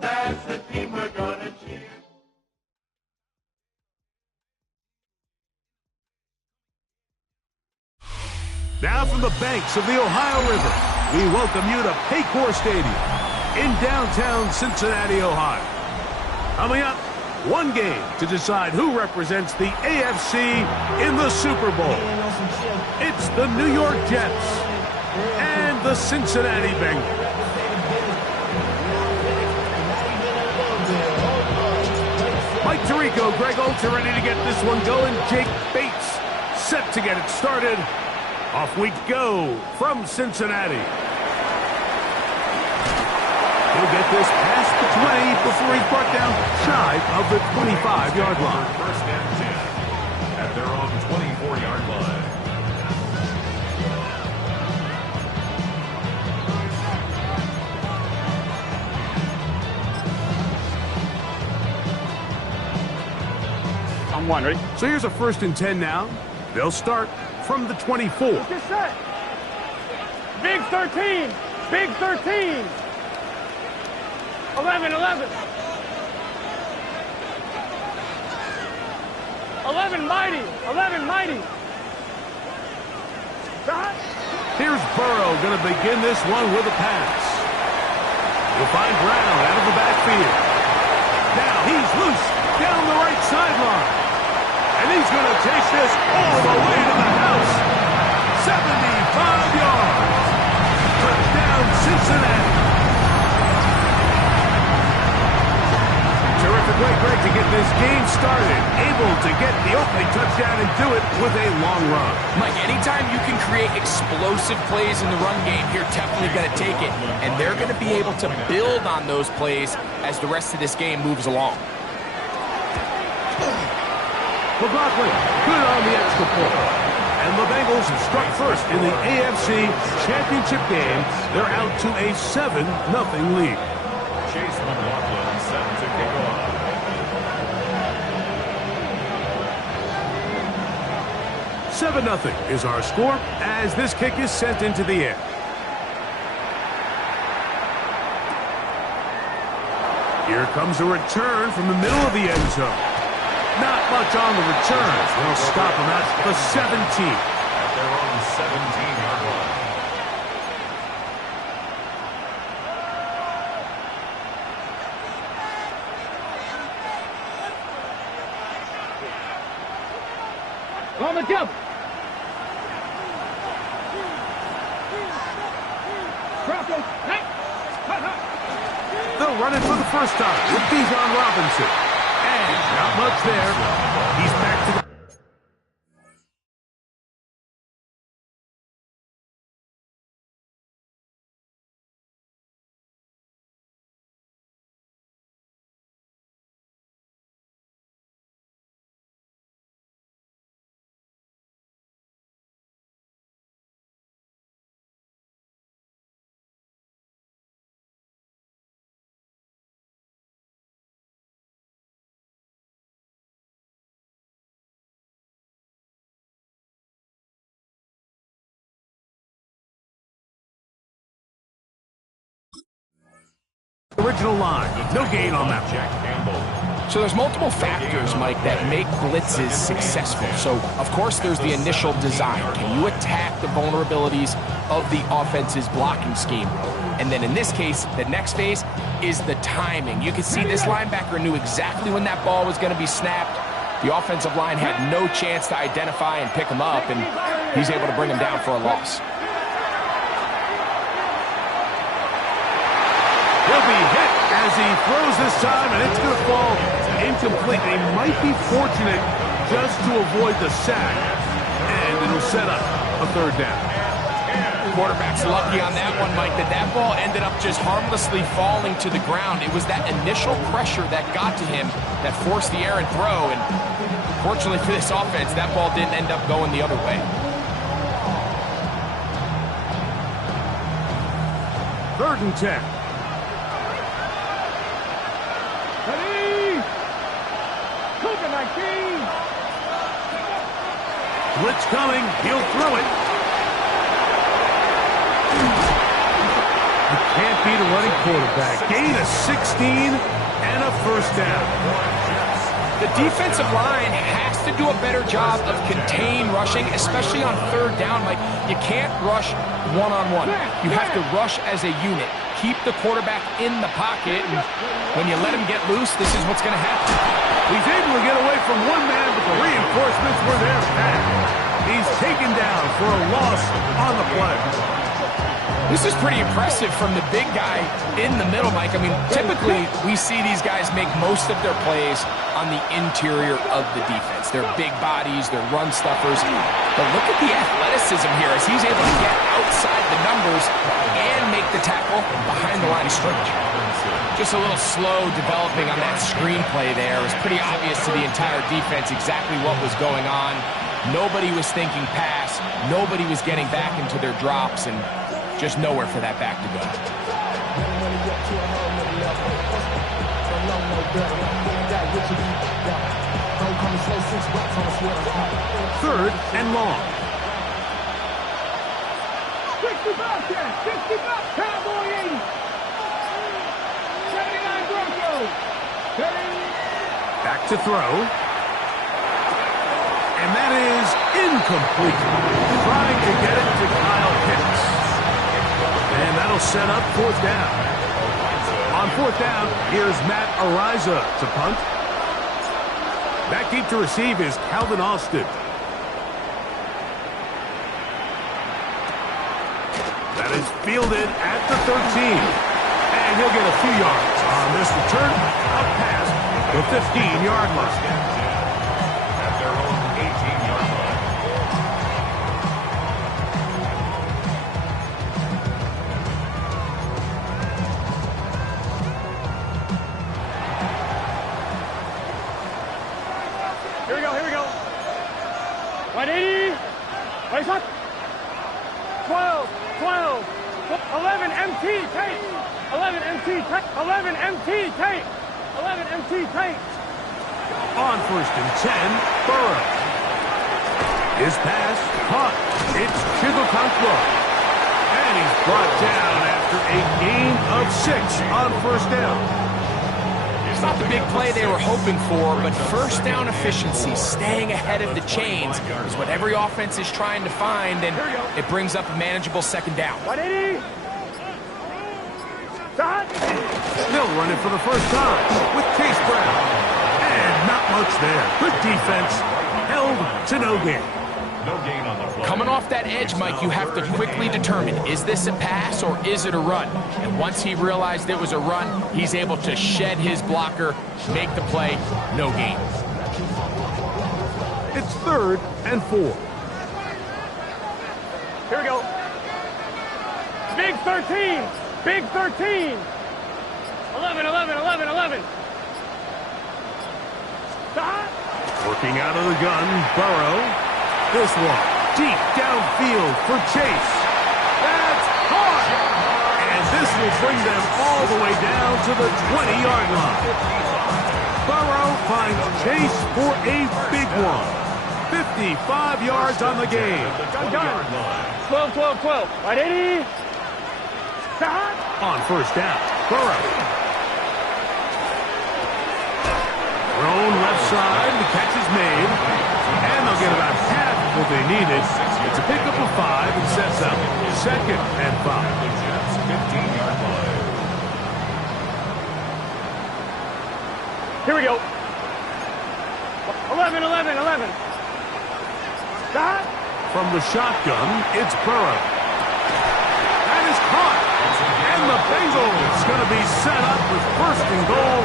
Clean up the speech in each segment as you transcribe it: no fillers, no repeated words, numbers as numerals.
That's the team we're gonna cheer. Now from the banks of the Ohio River, we welcome you to Paycor Stadium in downtown Cincinnati, Ohio. Coming up, one game to decide who represents the AFC in the Super Bowl. It's the New York Jets and the Cincinnati Bengals. Mike Tirico, Greg Olter ready to get this one going. Jake Bates set to get it started. Off we go from Cincinnati. He'll get this past the 20 before he's brought down shy of the 25-yard line. First and 10 at their own 24-yard line. I'm one, ready? So here's a 1st and 10 now. They'll start from the 24. Get set. Big 13. Big 13. 11, 11. 11, mighty. 11, mighty. Shot. Here's Burrow going to begin this one with a pass. He'll find Brown out of the backfield. Now he's loose down the right sideline. And he's going to take this all the way to the house. 75 yards. Touchdown, Cincinnati. Terrific way, Greg, to get this game started. Able to get the opening touchdown and do it with a long run. Mike, anytime you can create explosive plays in the run game, you're definitely going to take it. And they're going to be able to build on those plays as the rest of this game moves along. McLaughlin, good on the extra point. And the Bengals have struck first in the AFC Championship game. They're out to a 7-0 lead. Chase McLaughlin set to kick off. 7-0 is our score as this kick is sent into the air. Here comes a return from the middle of the end zone. Not much on the return. They'll stop him at the 17. At their own 17-yard line. On the jump. Drop him. Hey. They'll run it for the first time with Bijan Robinson. And not much there. He's back to the... original line. No gain on that. Jack Campbell. So there's multiple factors, Mike, that make blitzes successful. So, of course, there's the initial design. Can you attack the vulnerabilities of the offense's blocking scheme? And then in this case, the next phase is the timing. You can see this linebacker knew exactly when that ball was going to be snapped. The offensive line had no chance to identify and pick him up, and he's able to bring him down for a loss. He'll be hit as he throws this time, and it's going to fall incomplete. They might be fortunate just to avoid the sack, and it'll set up a third down. Quarterback's lucky on that one, Mike, that ball ended up just harmlessly falling to the ground. It was that initial pressure that got to him that forced the errant throw, and fortunately for this offense, that ball didn't end up going the other way. Third and 10. Ready? COVID-19. Blitz coming. He'll throw it. You can't beat a running quarterback. Gain of 16 and a first down. The defensive line has to do a better job of contained rushing, especially on third down. Like, you can't rush one-on-one. You have to rush as a unit. Keep the quarterback in the pocket, and when you let him get loose, this is what's going to happen. He's able to get away from one man, but the reinforcements were there fast. He's taken down for a loss on the play. This is pretty impressive from the big guy in the middle, Mike. I mean, typically we see these guys make most of their plays on the interior of the defense. They're big bodies, they're run stuffers. But look at the athleticism here as he's able to get outside the numbers and make the tackle behind the line of scrimmage. Just a little slow developing on that screenplay there. It was pretty obvious to the entire defense exactly what was going on. Nobody was thinking pass. Nobody was getting back into their drops, and just nowhere for that back to go. Third and long. 60 back there. 60 back. Cowboy 80. 79 Broncos. Back to throw. And that is incomplete. Trying to get it to Kyle Pitts. And that'll set up fourth down. On fourth down, here's Matt Ariza to punt. Back deep to receive is Calvin Austin. That is fielded at the 13. And he'll get a few yards on this return. Up past the 15-yard line. At their own 18-yard line. Here we go, here we go. 180. Race up. 12, 12, 11 MT tape. 11 MT tape. 11 MT tape. 11 MT tape. On first and 10, Burrow. His pass caught. It's Chigokankwa. And he's brought down after a gain of 6 on first down. It's not the big play they were hoping for, but first down efficiency, staying ahead of the chains, is what every offense is trying to find, and it brings up a manageable second down. 180. Stop. Still running for the first time with Case Brown. And not much there. Good defense. Held to no gain. No gain on the play. Coming off that edge, Mike, you have to quickly determine, is this a pass or is it a run? And once he realized it was a run, he's able to shed his blocker, make the play, no gain. It's third and 4. Here we go. Big 13. Big 13. 11, 11, 11, 11. Stop. Working out of the gun, Burrow. This one, deep downfield for Chase. That's caught! And this will bring them all the way down to the 20-yard line. Burrow finds Chase for a big one. 55 yards on the game. Done. 12, 12, 12. 180. Stop. On first down, Burrow. Thrown left side, the catch is made. And they'll get about half what they needed. It's a pickup of 5 and sets up second and 5. 15-yard line. Here we go. 11, 11, 11. Stop. From the shotgun, it's Burrow. That is caught. And the Bengals going to be set up with first and goal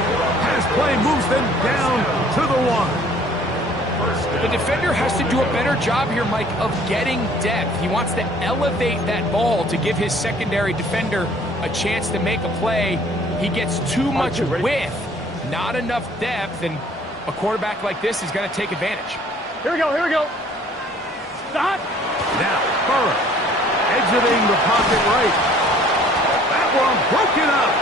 as play moves them down to the 1. The defender has to do a better job here, Mike, of getting depth. He wants to elevate that ball to give his secondary defender a chance to make a play. He gets too much width, not enough depth, and a quarterback like this is going to take advantage. Here we go, here we go. Stop. Now, Burrow exiting the pocket right. That one broken up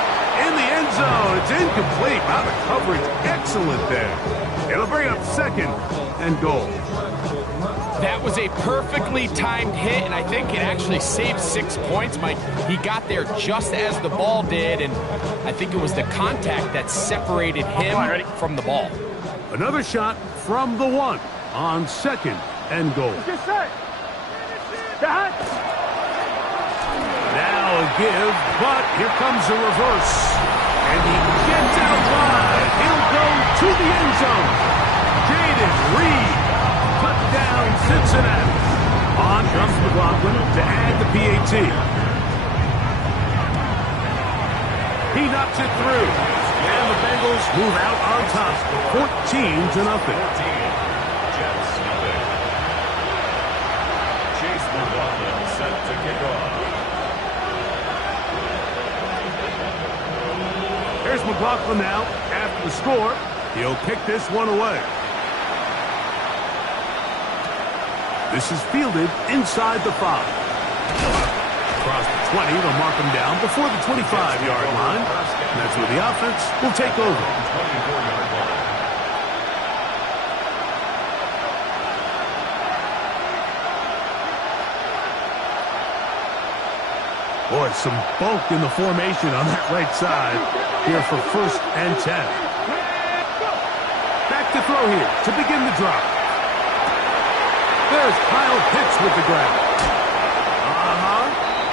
in the end zone. It's incomplete. Wow, the coverage excellent there. It'll bring up 2nd and goal. That was a perfectly timed hit, and I think it actually saved 6 points, Mike. He got there just as the ball did, and I think it was the contact that separated him from the ball. Another shot from the 1 on 2nd and goal. Get set. That. Now a give, but here comes a reverse. And he gets out wide. He'll go to the end zone. Jaden Reed, touchdown Cincinnati. On comes McLaughlin to add the PAT. He knocks it through. And the Bengals move out on top, 14-0. Chase McLaughlin set to kick off. Here's McLaughlin now. After the score, he'll kick this one away. This is fielded inside the 5. Across the 20, they'll mark him down before the 25-yard line. And that's where the offense will take over. 24-yard line. Boy, some bulk in the formation on that right side here for 1st and 10. Back to throw here to begin the drop. There's Kyle Pitts with the grab.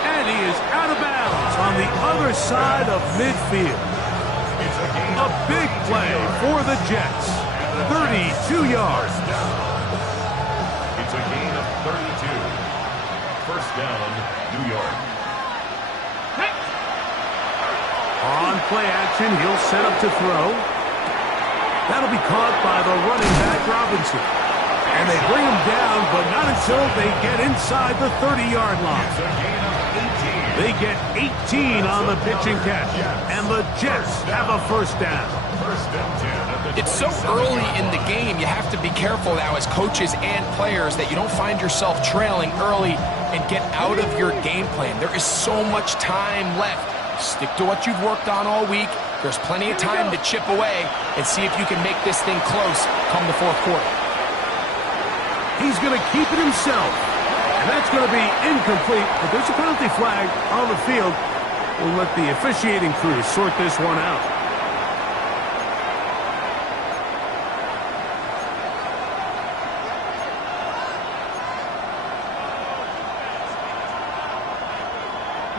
And he is out of bounds on the other side of midfield. A big play for the Jets. 32 yards. It's a gain of 32. 1st down, New York. On play action, he'll set up to throw. That'll be caught by the running back, Robinson. And they bring him down, but not until they get inside the 30-yard line. It's a gain of 18. They get 18 on the pitch and catch. And the Jets have a 1st down. 1st and 10 at the It's so early in the game, you have to be careful now as coaches and players that you don't find yourself trailing early and get out of your game plan. There is so much time left. Stick to what you've worked on all week. There's plenty of time to chip away and see if you can make this thing close come the 4th quarter. He's going to keep it himself. And that's going to be incomplete, but there's a penalty flag on the field. We'll let the officiating crew sort this one out.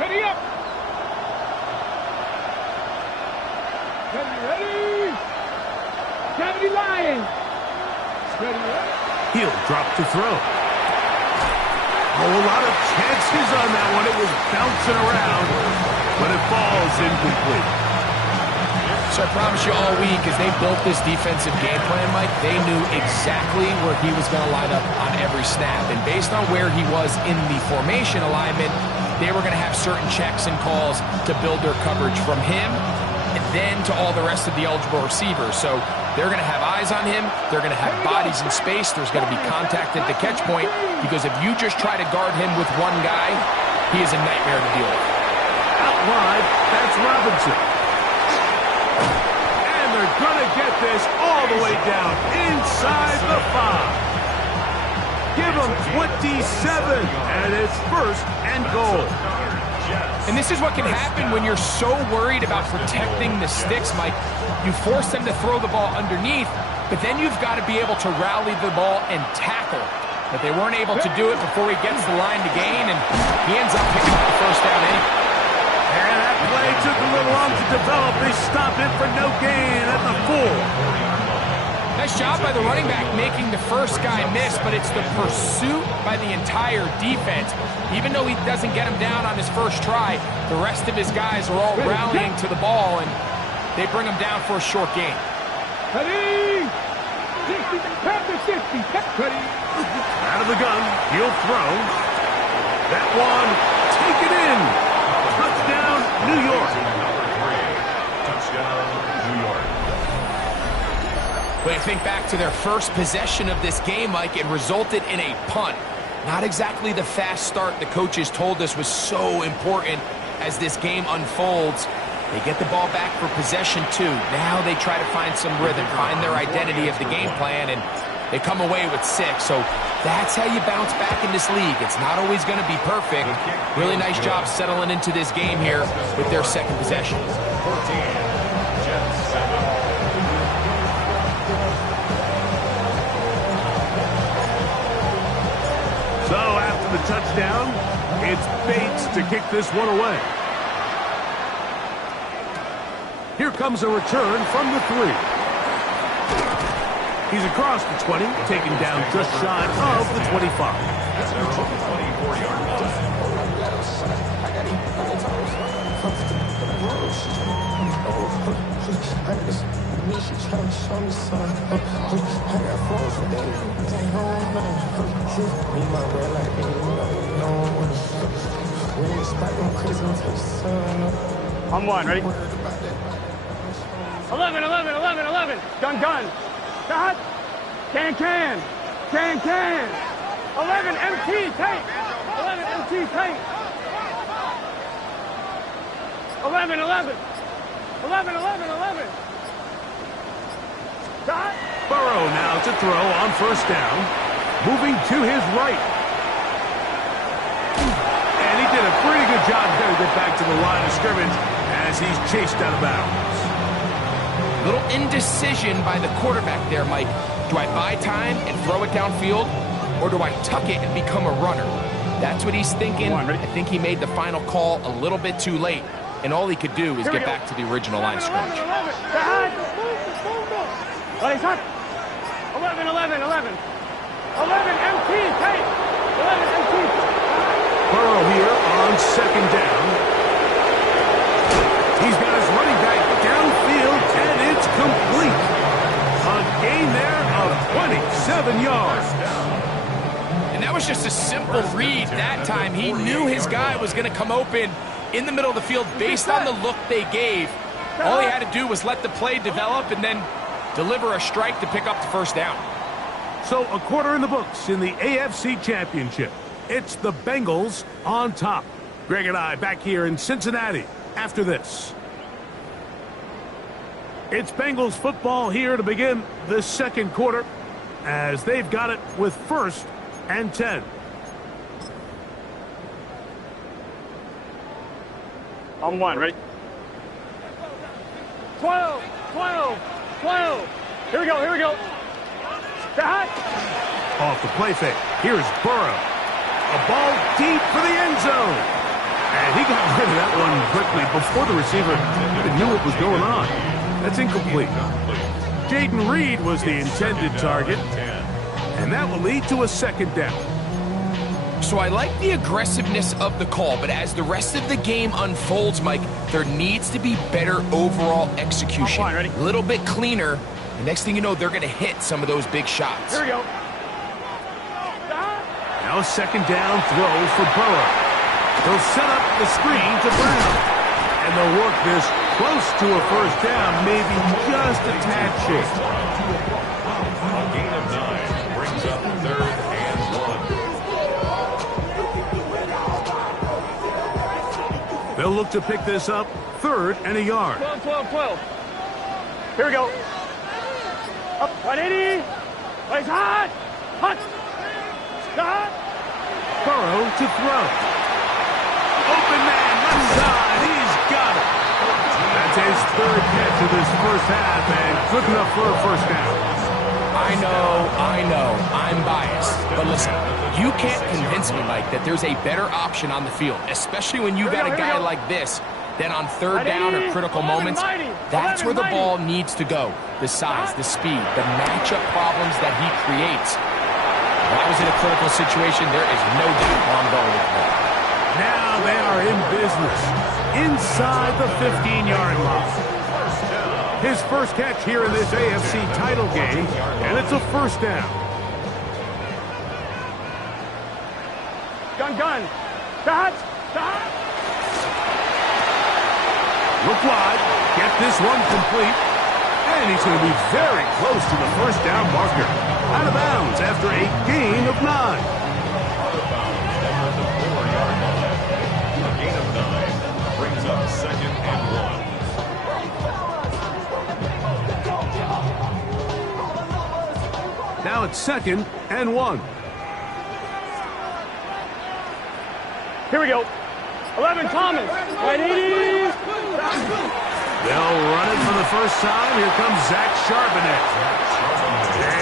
Ready up. Ready. 70 Lions. Ready. He'll drop to throw. A lot of chances on that one. It was bouncing around, but it falls incomplete. So I promise you all week, as they built this defensive game plan, Mike, they knew exactly where he was going to line up on every snap. And based on where he was in the formation alignment, they were going to have certain checks and calls to build their coverage from him and then to all the rest of the eligible receivers. So they're going to have eyes on him. They're going to have bodies in space. There's going to be contact at the catch point, because if you just try to guard him with one guy, he is a nightmare to deal with. Out wide, that's Robinson. And they're going to get this all the way down inside the 5. Give them 27, and it's 1st and goal. And this is what can happen when you're so worried about protecting the sticks, Mike. You force them to throw the ball underneath, but then you've got to be able to rally the ball and tackle. But they weren't able to do it before he gets the line to gain, and he ends up picking up the 1st down anyway. And that play took a little long to develop. They stop it for no gain at the 4. Nice job by the running back making the first guy miss, but it's the pursuit by the entire defense. Even though he doesn't get him down on his first try, the rest of his guys are all rallying to the ball, and they bring him down for a short gain. Ready. Pass the 60. Out of the gun, he'll throw. That one, take it in. Touchdown, New York. Touchdown, New York. When you think back to their first possession of this game, Mike, it resulted in a punt. Not exactly the fast start the coaches told us was so important as this game unfolds. They get the ball back for possession two. Now they try to find some rhythm, find their identity of the game plan, and they come away with 6. So that's how you bounce back in this league. It's not always going to be perfect. Really nice job settling into this game here with their second possession. 14, Jets 7. So after the touchdown, it's Bates to kick this one away. Here comes a return from the 3. He's across the 20, taken down just shy of the 25. That's their own 24-yard line. I'm one, ready? 11. Gun. Shot. Can. 11 MT tank. 11 MT tank. 11. Shot. Burrow now to throw on first down. Moving to his right. And he did a pretty good job there to get back to the line of scrimmage as he's chased out of bounds. Little indecision by the quarterback there, Mike. Do I buy time and throw it downfield, or do I tuck it and become a runner? That's what he's thinking. I think he made the final call a little bit too late, and all he could do is get back to the original line of scrimmage. 11 MT tape. 11 MT. Burrow here on second down. He's got his running back downfield, and it's complete. A gain there of 27 yards. And that was just a simple read that time. He knew his guy was going to come open in the middle of the field based on the look they gave. All he had to do was let the play develop and then deliver a strike to pick up the first down. So a quarter in the books in the AFC Championship. It's the Bengals on top. Greg and I back here in Cincinnati after this. It's Bengals football here to begin the second quarter as they've got it with 1st and 10. On one, ready? 12. Here we go. Shot. Off the play fake. Here's Burrow. A ball deep for the end zone. And he got rid of that one quickly before the receiver even knew what was going on. That's incomplete. Jaden Reed was the intended target. And that will lead to a second down. So I like the aggressiveness of the call, but as the rest of the game unfolds, Mike, there needs to be better overall execution. Ready? A little bit cleaner. The next thing you know, they're going to hit some of those big shots. Here we go. Now a second down throw for Burrow. They'll set up the screen to Brown. And they'll work this close to a first down, maybe just a tad short. A gain of 9 brings up 3rd and 1. They'll look to pick this up 3rd and a yard. 12. Here we go. Up, 180. Place hot. Stop. Burrow to throw. Open man, left side. He's got it. That's his 3rd catch of this first half, and good enough for a first down. I know, I'm biased. But listen, you can't convince me, Mike, that there's a better option on the field, especially when you got a guy like this, then on 3rd down or critical moments, that's where the ball needs to go. The size, the speed, the matchup problems that he creates. If I was in a critical situation, there is no doubt where I'm going with that. Now they are in business inside the 15-yard line. His first catch here in this AFC title game, and it's a first down. Gun. Dodge. Look wide, get this one complete, and he's going to be very close to the first down marker. Out of bounds after a gain of 9. Out of bounds down at the 4-yard line. A gain of 9 brings up 2nd and 1. Now it's 2nd and 1. Here we go. 11, Thomas. Ready? They'll run it for the first time. Here comes Zach Charbonnet.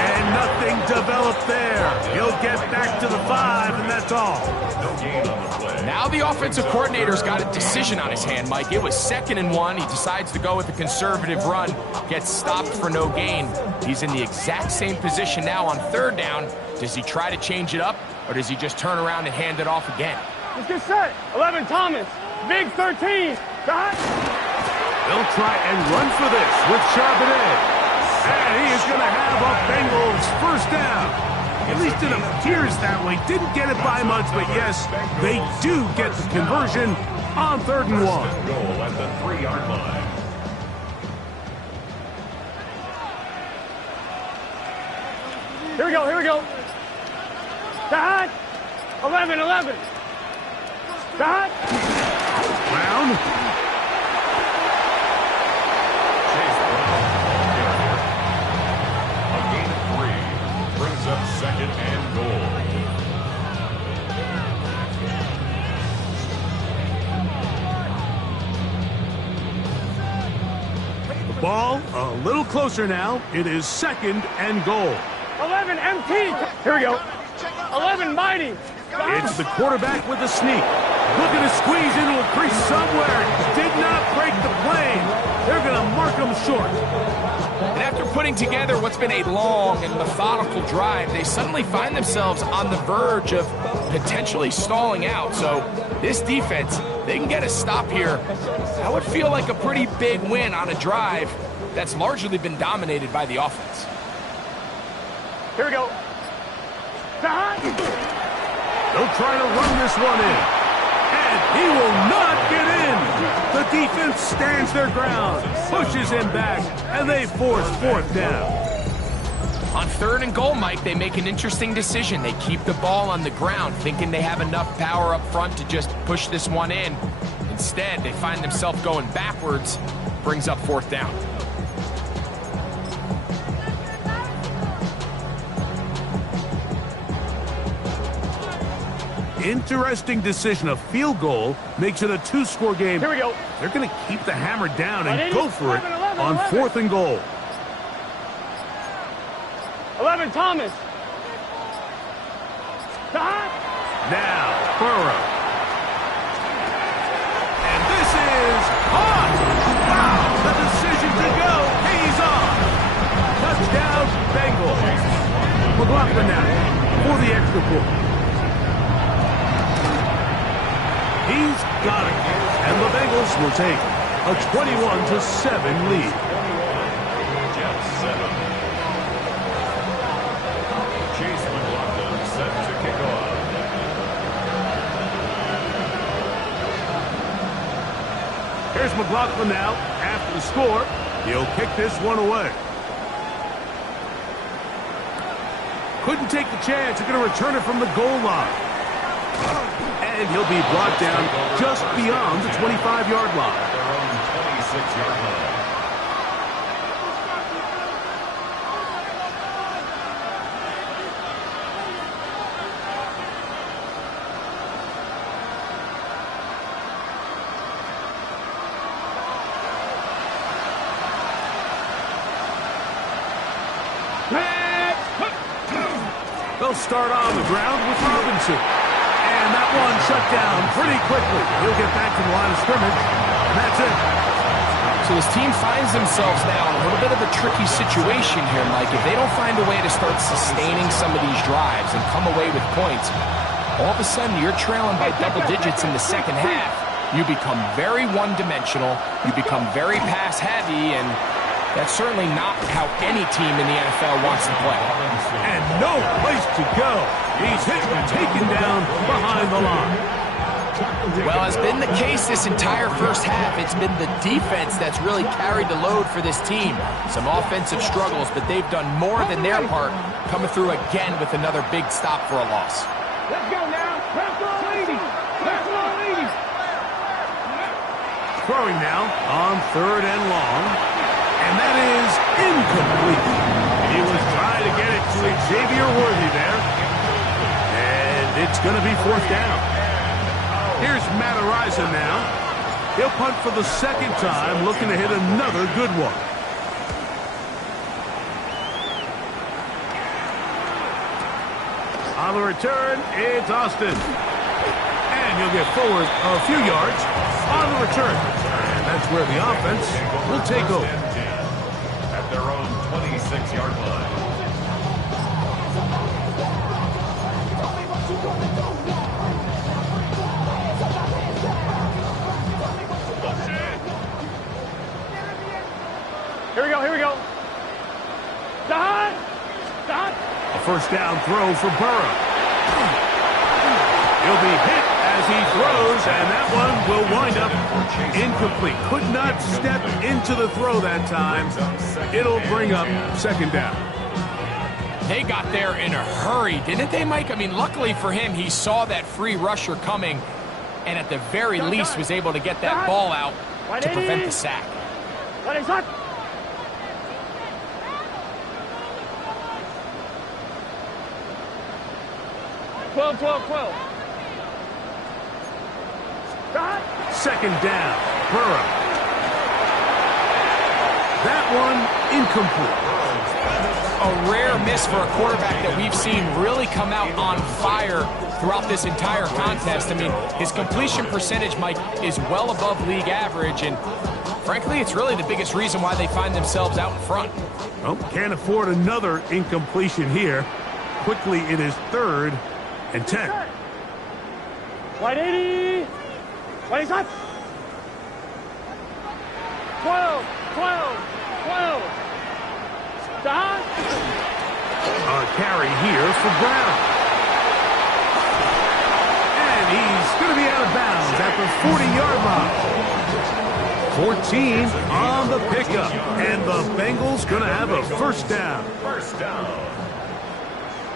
And nothing developed there. He'll get back to the 5, and that's all. No gain on the play. Now the offensive coordinator's got a decision on his hand, Mike. It was 2nd and 1. He decides to go with a conservative run, gets stopped for no gain. He's in the exact same position now on 3rd down. Does he try to change it up, or does he just turn around and hand it off again? Let's get set. 11, Thomas. Big 13. Dodge. They'll try and run for this with Charbonnet. And he is going to have a Bengals first down. At least it appears that way. Didn't get it by much, but yes, they do get the conversion on 3rd and 1. Goal at the 3-yard line. Here we go. Dodge. 11. Dodge. Brown. Chase Brown. A gain of 3 brings up 2nd and goal. The ball a little closer now. It is 2nd and goal. 11, MT. Here we go. 11, Mighty. It's the quarterback with the sneak. Looking to squeeze into a crease somewhere. Did not break the plane. They're going to mark him short. And after putting together what's been a long and methodical drive, they suddenly find themselves on the verge of potentially stalling out. So this defense, they can get a stop here. That would feel like a pretty big win on a drive that's largely been dominated by the offense. Here we go. Dodge. They'll try to run this one in. And he will not get in. The defense stands their ground, pushes him back, and they force 4th down. On 3rd and goal, Mike, they make an interesting decision. They keep the ball on the ground, thinking they have enough power up front to just push this one in. Instead, they find themselves going backwards, brings up 4th down. Interesting decision. A field goal makes it a 2-score game. Here we go. They're going to keep the hammer down and 11, go for it 11, on 4th and goal. 11, Thomas. Dodge. Now, Burrow. And this is hot. Wow, the decision to go pays off. Touchdown, Bengals. McLaughlin now for the extra point. He's got it. And the Bengals will take a 21-7 lead. Jets set up. Chase McLaughlin set to kick off. Here's McLaughlin now. After the score, he'll kick this one away. Couldn't take the chance. He's going to return it from the goal line. And he'll be brought down just beyond the 25-yard line. Their own 26-yard line. They'll start on the ground with Robinson. And that one shut down pretty quickly. He'll get back to the line of scrimmage, and that's it. So this team finds themselves now in a little bit of a tricky situation here, Mike. If they don't find a way to start sustaining some of these drives and come away with points, all of a sudden you're trailing by double digits in the second half. You become very one-dimensional. You become very pass-heavy, and That's certainly not how any team in the NFL wants to play. And no place to go. He's hit and taken down behind the line. Well, as been the case this entire first half, it's been the defense that's really carried the load for this team. Some offensive struggles, but they've done more than their part, coming through again with another big stop for a loss. Let's go now. Let's go, ladies. Let's go, ladies. Throwing now on 3rd and long. And that is incomplete. He was trying to get it to Xavier Worthy there. And it's going to be 4th down. Here's Matt Araiza now. He'll punt for the 2nd time, looking to hit another good one. On the return, it's Austin. And he'll get forward a few yards on the return. And that's where the offense will take over. At their own 26-yard line. Here we go, here we go. Stop! Stop! A 1st down throw for Burrow. He'll be hit as he throws, and that one will wind up incomplete. Could not step into the throw that time. It'll bring up 2nd down. They got there in a hurry, didn't they, Mike? I mean, luckily for him, he saw that free rusher coming, and at the very least was able to get that ball out to prevent the sack. 12. 2nd down, Burrow. That one incomplete. A rare miss for a quarterback that we've seen really come out on fire throughout this entire contest. I mean, his completion percentage, Mike, is well above league average, and frankly, it's really the biggest reason why they find themselves out in front. Well, can't afford another incompletion here. Quickly, it is 3rd and 10. White 80. White shot. 12. Stop. A carry here for Brown. And he's going to be out of bounds at the 40-yard line. 14 on the pickup. And the Bengals going to have a 1st down. 1st down.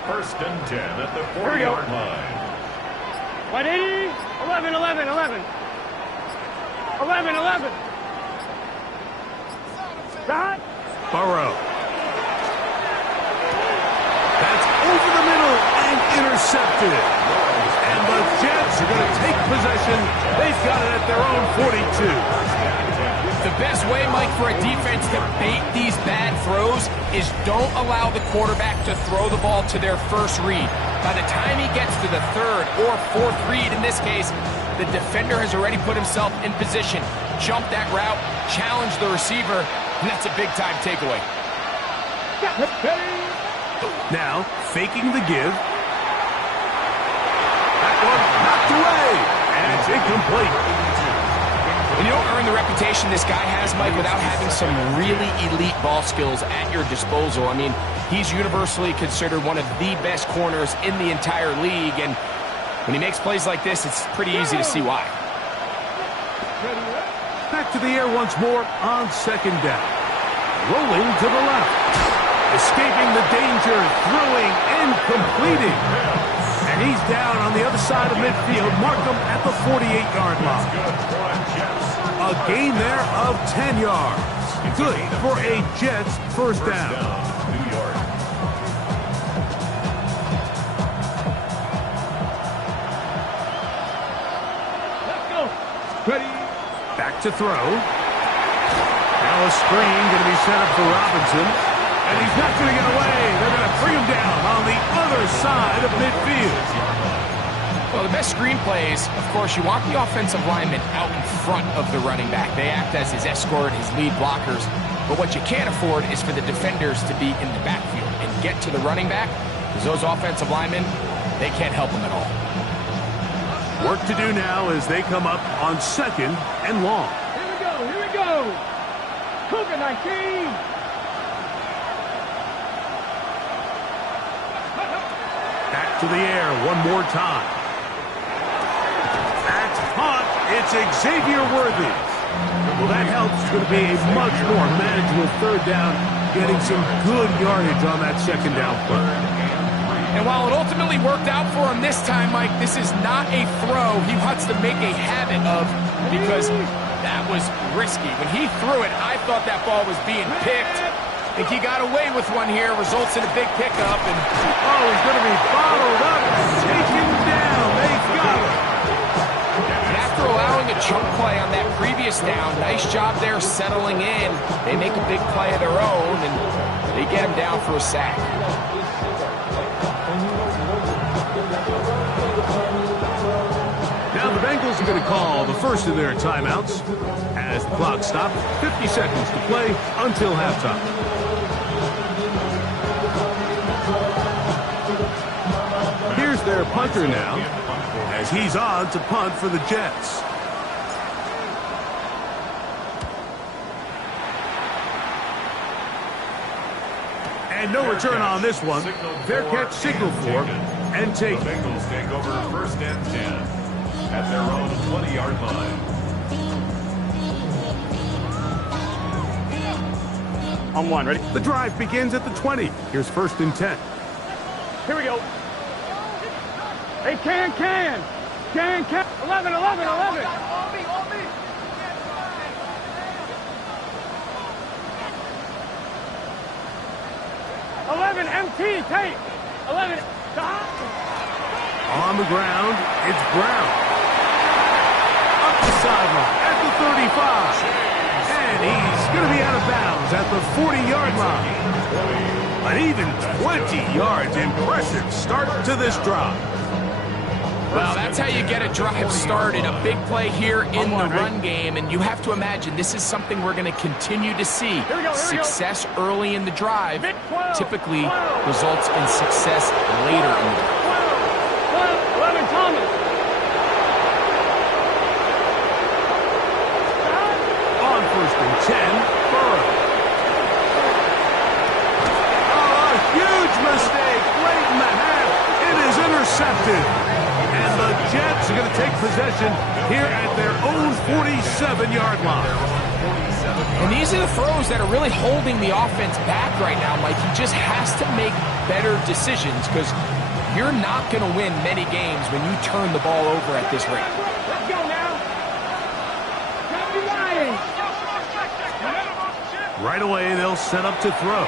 1st and 10 at the 40-yard line. 180, 11. Stop. Burrow. That's over the middle and intercepted. And the Jets are going to take possession. They've got it at their own 42. The best way, Mike, for a defense to bait these bad throws is don't allow the quarterback to throw the ball to their first read. By the time he gets to the 3rd or 4th read, in this case, the defender has already put himself in position, jumped that route, challenged the receiver, and that's a big-time takeaway. Now, faking the give. That one knocked away, and it's incomplete. When you don't earn the reputation this guy has, Mike, without having some really elite ball skills at your disposal, I mean, he's universally considered one of the best corners in the entire league, and when he makes plays like this, it's pretty easy to see why. Back to the air once more on 2nd down. Rolling to the left. Escaping the danger, throwing and completing. And he's down on the other side of midfield. Mark him at the 48-yard line. A gain there of 10 yards. Good for a Jets 1st down. Let's go. Ready. Back to throw. Now a screen going to be set up for Robinson. And he's not going to get away. They're going to bring him down on the other side of midfield. Well, the best screen plays, of course, you want the offensive lineman out in front of the running back. They act as his escort, his lead blockers. But what you can't afford is for the defenders to be in the backfield and get to the running back, because those offensive linemen, they can't help them at all. Work to do now as they come up on 2nd and long. Here we go. Cougar 19. Back to the air one more time. That's caught. It's Xavier Worthy. Well, that helps. It's going to be a much more manageable third down, getting some good yardage on that second down play. And while it ultimately worked out for him this time, Mike, this is not a throw he wants to make a habit of because that was risky. When he threw it, I thought that ball was being picked. I think he got away with one here, results in a big pickup. And oh, he's going to be bottled up and taken down. They got him. And after allowing a chunk play on that previous down, nice job there settling in. They make a big play of their own, and they get him down for a sack. Now the Bengals are going to call the first of their timeouts as the clock stops. 50 seconds to play until halftime. Here's their punter now as he's on to punt for the Jets. And no return on this one. Fair catch signal for and take. The Bengals take over first and 10 at their own 20-yard line. On one, ready? The drive begins at the 20. Here's first and 10. Here we go. Hey, can. 11. 11 MT, tape. 11. On the ground, it's Brown. Up the sideline at the 35. And he's going to be out of bounds at the 40-yard line. An even 20 yards. Impressive start to this drive. Well, that's how you get a drive started. A big play here in the run game, and you have to imagine this is something we're going to continue to see. Success early in the drive typically results in success later in the drive. 11 Thomas. On first and 10, Burrow. Oh, a huge mistake late in the half. It is intercepted. And the Jets are going to take possession here at their own 47-yard line. And these are the throws that are really holding the offense back right now, Mike. He just has to make better decisions because you're not going to win many games when you turn the ball over at this rate. Let's go now. Right away, they'll set up to throw.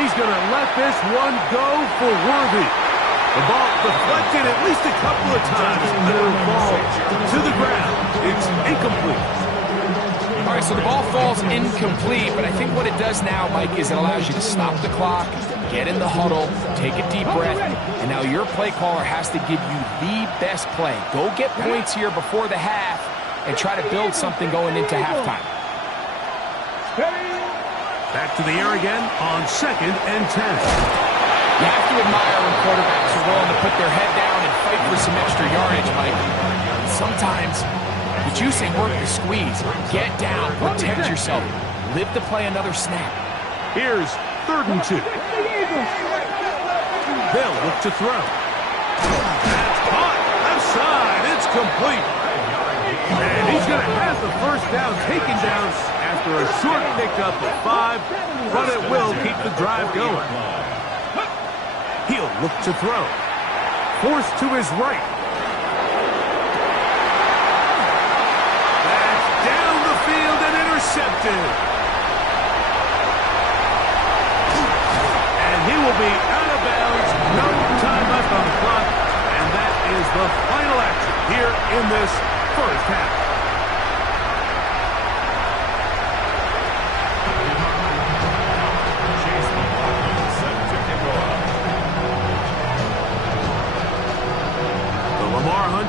He's going to let this one go for Worthy. The ball deflected at least a couple of times, and it'll fall to the ground. It's incomplete. All right, so the ball falls incomplete, but I think what it does now, Mike, is it allows you to stop the clock, get in the huddle, take a deep breath, and now your play caller has to give you the best play. Go get points here before the half and try to build something going into halftime. Back to the air again on second and 10. You have to admire when quarterbacks are willing to put their head down and fight for some extra yardage, Mike. Sometimes the juice ain't worth the squeeze. Get down, protect yourself, live to play another snap. Here's third and 2. They'll look to throw. That's caught. Left side. It's complete. And he's going to have the first down taken down after a short pickup of 5, but it will keep the drive going. He'll look to throw. Forced to his right. That's down the field and intercepted. And he will be out of bounds. No time left on the clock. And that is the final action here in this first half.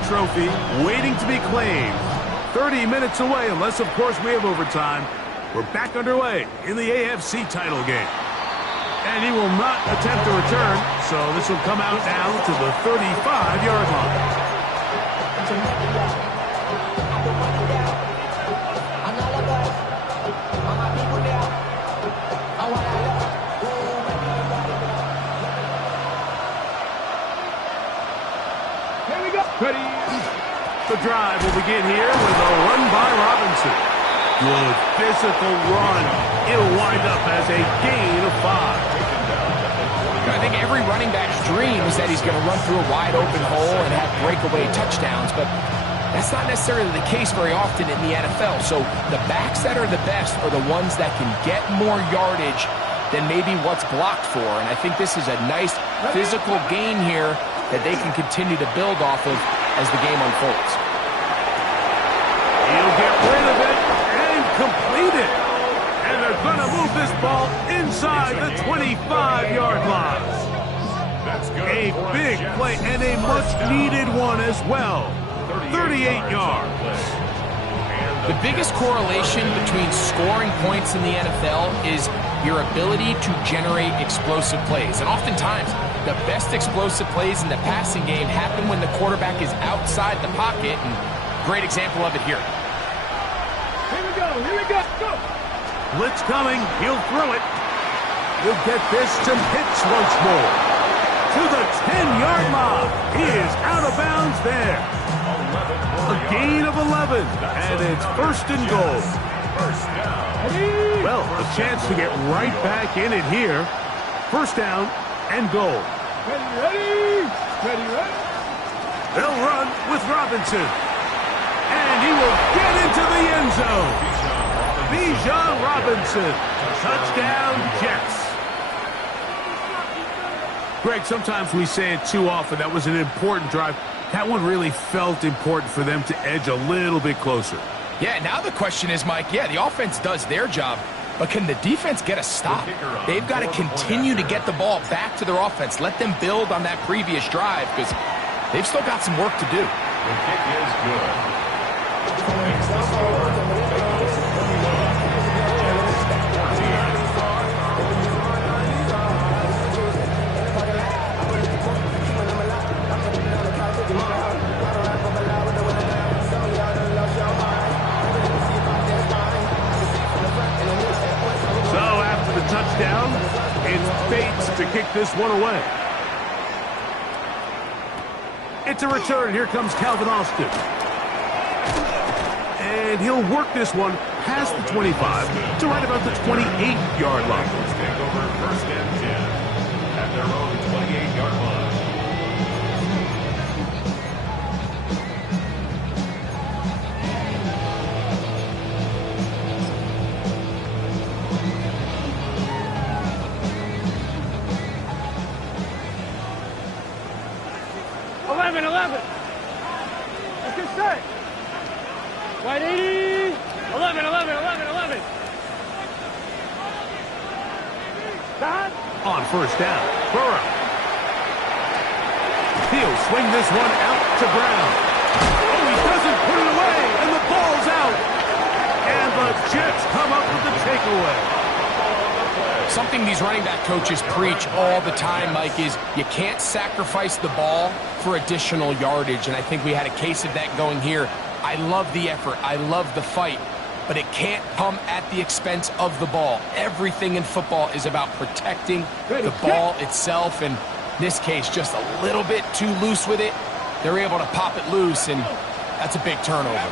Trophy waiting to be claimed. 30 minutes away, unless, of course, we have overtime. We're back underway in the AFC title game. And he will not attempt to return, so this will come out now to the 35-yard line. the drive will begin here with a run by Robinson. Good physical run. It'll wind up as a gain of 5. I think every running back's dream is that he's going to run through a wide open hole and have breakaway touchdowns, but that's not necessarily the case very often in the NFL. So the backs that are the best are the ones that can get more yardage than maybe what's blocked for. And I think this is a nice physical gain here that they can continue to build off of as the game unfolds. He'll get rid of it and complete it. And they're going to move this ball inside the 25-yard line. A big play and a much-needed one as well. 38 yards. The biggest correlation between scoring points in the NFL is your ability to generate explosive plays. And oftentimes, the best explosive plays in the passing game happen when the quarterback is outside the pocket. And great example of it here. Here we go, go! Blitz coming, he'll throw it. He'll get this to Pitts once more. To the 10-yard line. He is out of bounds there. A gain of 11, and it's first and goal. Well, a chance to get right back in it here. First down and goal. Ready! They'll run with Robinson. And he will get into the end zone. Bijan Robinson. Touchdown, Jets. Greg, sometimes we say it too often. That was an important drive. That one really felt important for them to edge a little bit closer. Yeah, now the question is, Mike, the offense does their job, but can the defense get a stop? They've got to continue to get the ball back to their offense. Let them build on that previous drive because they've still got some work to do. The kick is good. Makes the score. Touchdown. It's Bates to kick this one away. It's a return. Here comes Calvin Austin. And he'll work this one past the 25 to right about the 28-yard line. Take over first and 10 at their own 28-yard line. Let's get set. Wide 80. 11. Stop. On first down, Burrow. He'll swing this one out to Brown. Oh, he doesn't put it away, and the ball's out. And the Jets come up with the takeaway. Something these running back coaches preach all the time, Mike, is you can't sacrifice the ball for additional yardage, and I think we had a case of that going here. I love the effort. I love the fight, but it can't come at the expense of the ball. Everything in football is about protecting the ball itself, and in this case, just a little bit too loose with it. They're able to pop it loose, and that's a big turnover.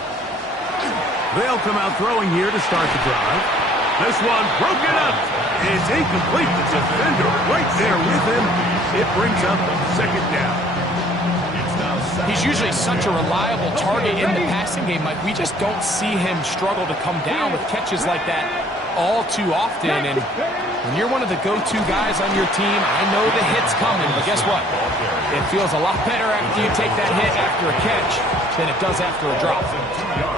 They'll come out throwing here to start the drive. This one broken up. It's incomplete. The defender right there with him. It brings up second down. He's usually such a reliable target in the passing game, Mike. We just don't see him struggle to come down with catches like that all too often. And when you're one of the go-to guys on your team, I know the hit's coming, but guess what? It feels a lot better after you take that hit after a catch than it does after a drop.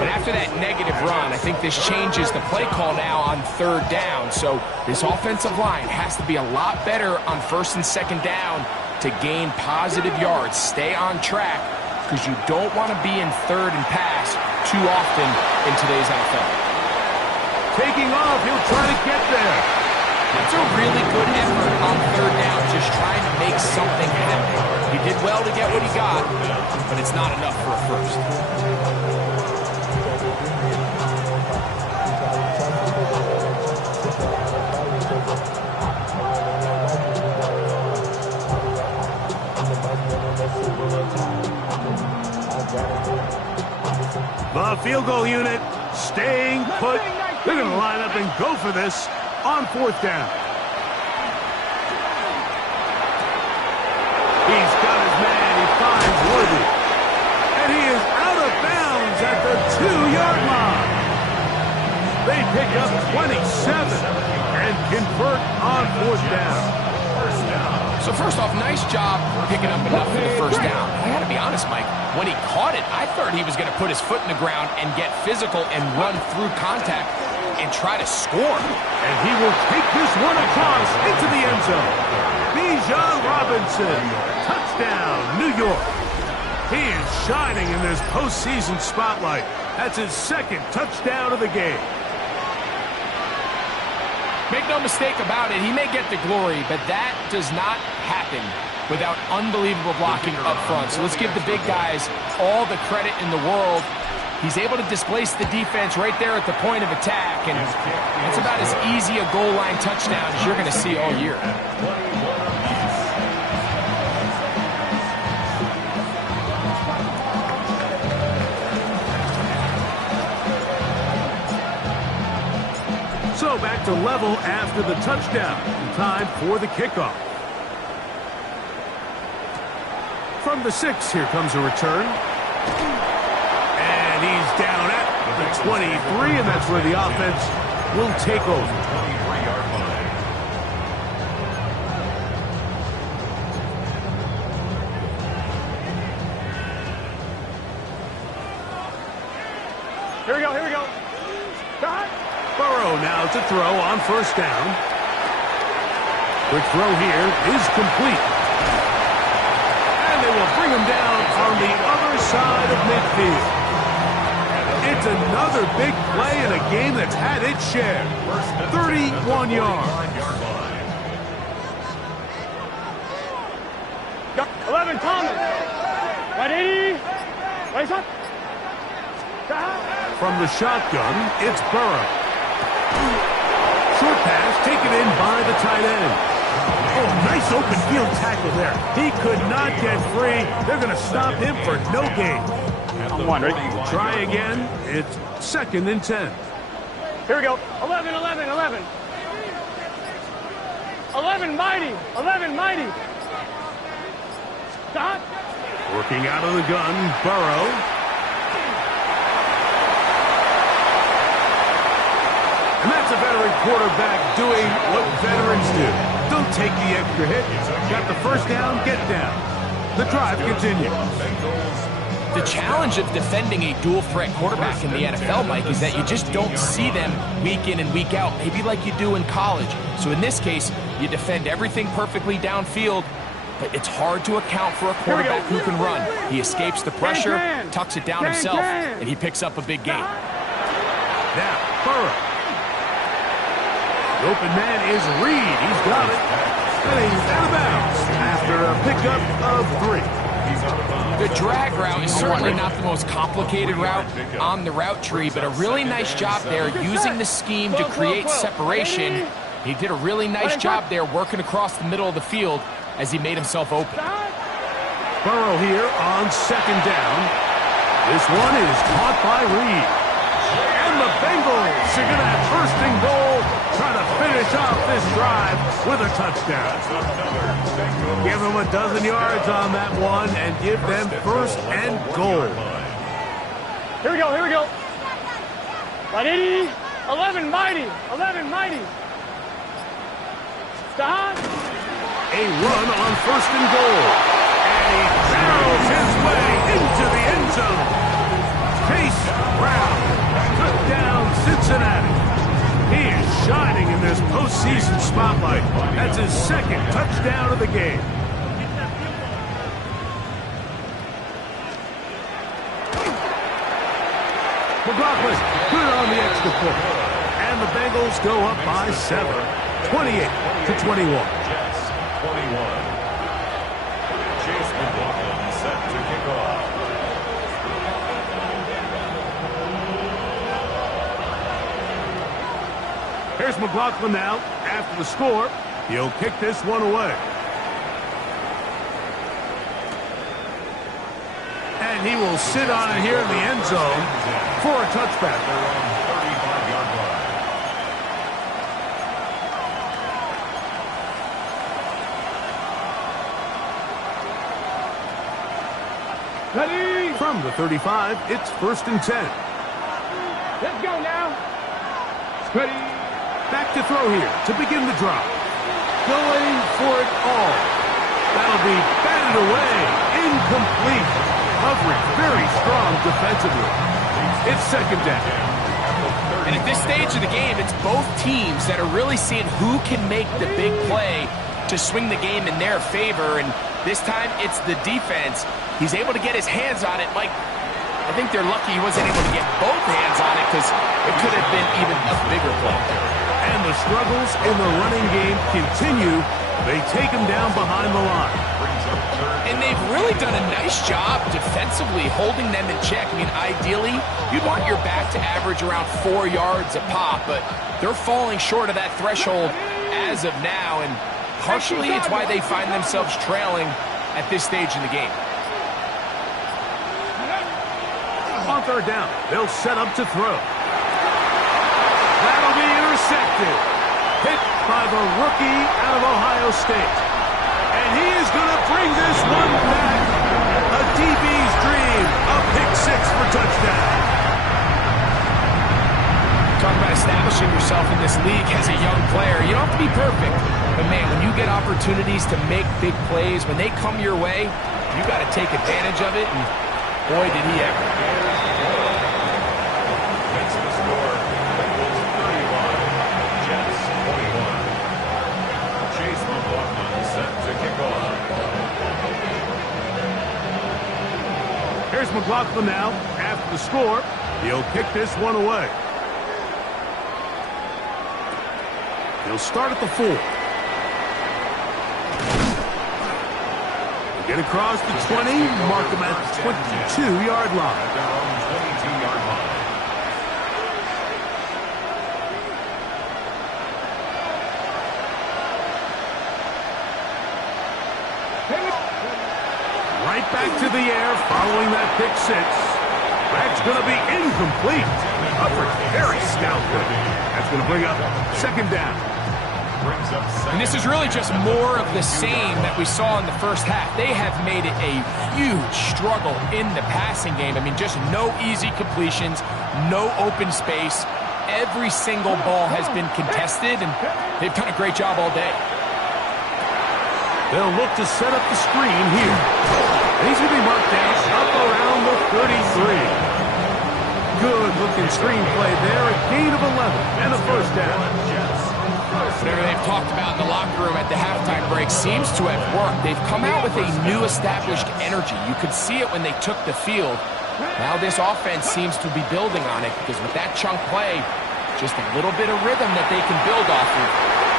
But after that negative run, I think this changes the play call now on third down. So this offensive line has to be a lot better on first and second down to gain positive yards. Stay on track because you don't want to be in third and pass too often in today's NFL. Taking off, he'll try to get there. That's a really good effort on third down, just trying to make something happen. He did well to get what he got, but it's not enough for a first. The field goal unit staying put. They're going to line up and go for this on 4th down. He's got his man. He finds Worthy. And he is out of bounds at the 2-yard line. They pick up 27 and convert on 4th down. So first off, nice job picking up enough for the 1st down. I got to be honest, Mike, when he caught it, I thought he was going to put his foot in the ground and get physical and run through contact and try to score. And he will take this one across into the end zone. Bijan Robinson, touchdown, New York. He is shining in this postseason spotlight. That's his 2nd touchdown of the game. Make no mistake about it, he may get the glory, but that does not happen without unbelievable blocking up front. So let's give the big guys all the credit in the world. He's able to displace the defense right there at the point of attack, and it's about as easy a goal line touchdown as you're going to see all year. So back to level after the touchdown. Time for the kickoff. From the 6, here comes a return. And he's down at the 23, and that's where the offense will take over. 23-yard line. Here we go, here we go. Got it. Burrow now to throw on 1st down. Quick throw here is complete. And they will bring him down on the other side of midfield. It's another big play in a game that's had its share. 31 yards. 11, Thomas. 180. Raise up. From the shotgun, it's Burrow. Short pass taken in by the tight end. Oh, nice open field tackle there. He could not get free. They're going to stop him for no gain. I'm wondering. Try again. It's 2nd and 10. Here we go. 11, 11, 11. 11, mighty. 11, mighty. Stop. Working out of the gun, Burrow. And that's a veteran quarterback doing what veterans do. Don't take the extra hit. Got the 1st down, get down. The drive continues. The challenge of defending a dual-threat quarterback in the NFL, Mike, is that you just don't see them week in and week out, maybe like you do in college. So in this case, you defend everything perfectly downfield, but it's hard to account for a quarterback who can run. He escapes the pressure, tucks it down himself, and he picks up a big gain. Now, Burrow. The open man is Reed. He's got it. And he's out of bounds after a pickup of 3. The drag route is certainly not the most complicated route on the route tree, but a really nice job there using the scheme to create separation. He did a really nice job there working across the middle of the field as he made himself open. Burrow here on 2nd down. This one is caught by Reed. And the Bengals are going to have 1st and goal, try to finish off this drive with a touchdown. Give them a dozen yards on that one and give them 1st and goal. Here we go, here we go. 180. 11, mighty. 11, mighty. Stop. A run on 1st and goal. And he barrels his way into the end zone. Chase Brown. Touchdown, Cincinnati. He is shining in this postseason spotlight. That's his 2nd touchdown of the game. McLaughlin, good on the extra point. And the Bengals go up by 7, 28-21. Jets, 21. Chase McLaughlin set to kick off. Here's McLaughlin now. After the score, he'll kick this one away. And And he will sit on it here in the end zone for a touchback. They're on 35-yard line. Ready? From the 35, it's 1st and 10. Let's go now. Ready? Back to throw here to begin the drop. Going for it all. That'll be batted away. Incomplete. Coverage very strong defensively. It's 2nd down. And at this stage of the game, it's both teams that are really seeing who can make the big play to swing the game in their favor. And this time, it's the defense. He's able to get his hands on it. Mike, I think they're lucky he wasn't able to get both hands on it because it could have been even a bigger play. And the struggles in the running game continue. They take him down behind the line. And they've really done a nice job defensively holding them in check. I mean, ideally, you'd want your back to average around 4 yards a pop, but they're falling short of that threshold as of now, and partially it's why they find themselves trailing at this stage in the game. On 3rd down, they'll set up to throw. That'll be intercepted. Hit by the rookie out of Ohio State. And he is going to bring this one back. A DB's dream. A pick 6 for touchdown. Talk about establishing yourself in this league as a young player. You don't have to be perfect. But, man, when you get opportunities to make big plays, when they come your way, you got to take advantage of it. And, boy, did he ever. Makes the score. Bengals 31. Jets 21. Chase McLaughlin set to kick off. Here's McLaughlin now. After the score, he'll kick this one away. He'll start at the 4. Get across the 20, mark him at the 22-yard line. At their own 22-yard line. Right back to the air following that pick 6. That's going to be incomplete. Coverage very stout there. That's going to bring up 2nd down. Brings up And this is really just more of the same that we saw in the first half. They have made it a huge struggle in the passing game. I mean, just no easy completions, no open space. Every single ball has been contested, and they've done a great job all day. They'll look to set up the screen here. And he's going to be marked down up around the 33. Good-looking screen play there. A gain of 11 and a 1st down. Whatever they've talked about in the locker room at the halftime break seems to have worked. They've come out with a new established energy. You could see it when they took the field. Now this offense seems to be building on it because with that chunk play, just a little bit of rhythm that they can build off of.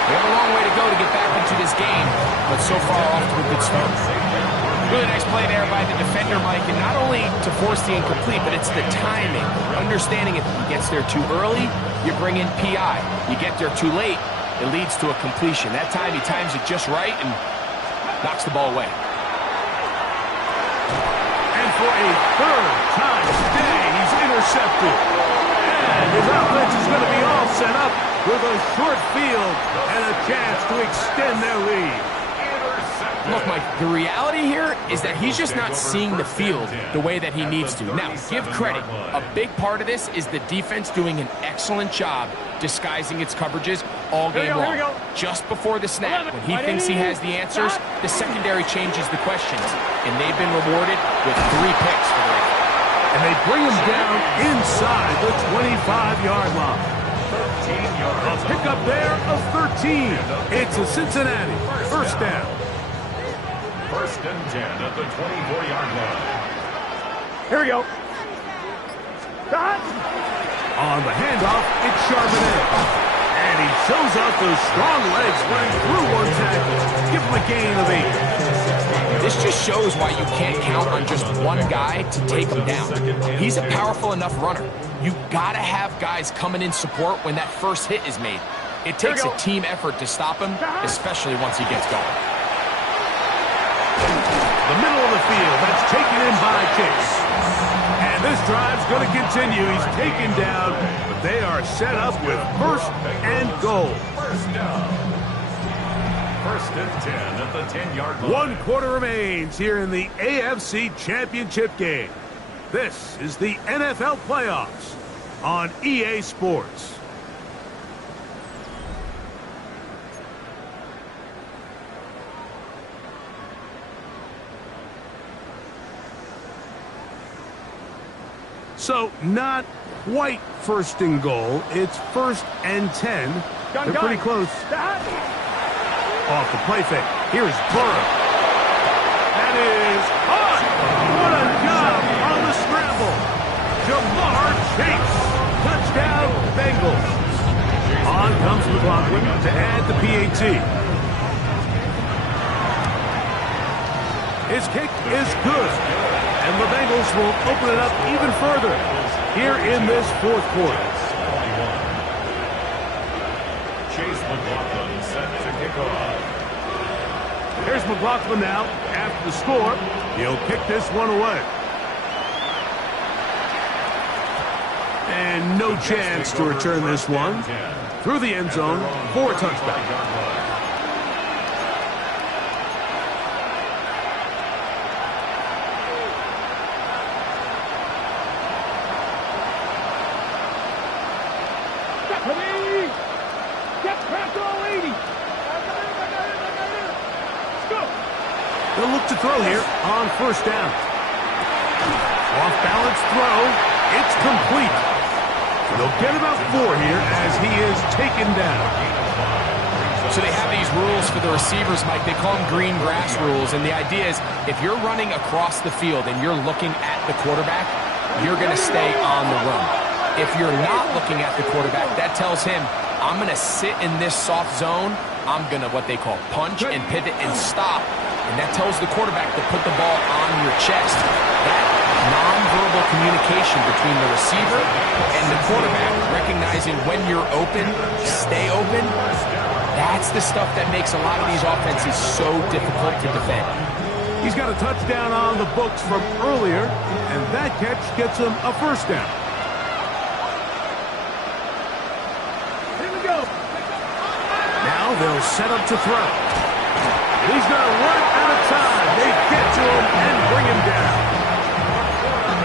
They have a long way to go to get back into this game, but so far off to a good start. Really nice play there by the defender, Mike, and not only to force the incomplete, but it's the timing. Understanding if he gets there too early, you bring in PI. You get there too late, it leads to a completion. That time he times it just right and knocks the ball away. And for a 3rd time today, he's intercepted. And his offense is going to be all set up with a short field and a chance to extend their lead. Look, Mike, the reality here is that he's just not seeing the field the way that he needs to. Now, give credit. A big part of this is the defense doing an excellent job disguising its coverages all game long. Just before the snap, when he thinks he has the answers, the secondary changes the questions. And they've been rewarded with 3 picks for their effort. And they bring him down inside the 25-yard line. A pickup there of 13. It's a Cincinnati 1st down. 1st and 10 at the 24-yard line. Here we go. On the handoff, it's Charbonnet. And he shows off those strong legs running through one tackle. Give him a gain of 8. This just shows why you can't count on just one guy to take him down. He's a powerful enough runner. You gotta have guys coming in support when that first hit is made. It takes a team effort to stop him, especially once he gets going. The middle of the field, that's taken in by Chase. And this drive's going to continue. He's taken down, but they are set up with first and goal. First down. First and 10 at the 10-yard line. 1 quarter remains here in the AFC Championship game. This is the NFL playoffs on EA Sports. So not quite first and goal. It's first and 10. They're pretty close. Off the play fake. Here's Burrow. That is caught. What a job on the scramble. Jamar Chase. Touchdown, Bengals. On comes McLaughlin to add the PAT. His kick is good. And the Bengals will open it up even further here in this fourth quarter. Chase McLaughlin set to kick off. Here's McLaughlin now. After the score, he'll kick this one away. And no chance to return this one through the end zone for a touchback. They'll look to throw here on first down. Off-balance throw. It's complete. So they'll get about 4 here as he is taken down. So they have these rules for the receivers, Mike. They call them green grass rules. And the idea is if you're running across the field and you're looking at the quarterback, you're going to stay on the run. If you're not looking at the quarterback, that tells him, I'm going to sit in this soft zone. I'm going to what they call punch and pivot and stop. And that tells the quarterback to put the ball on your chest. That nonverbal communication between the receiver and the quarterback, recognizing when you're open, stay open, that's the stuff that makes a lot of these offenses so difficult to defend. He's got a touchdown on the books from earlier, and that catch gets him a first down. Here we go. Now they'll set up to throw. He's going to run out of time. They get to him and bring him down.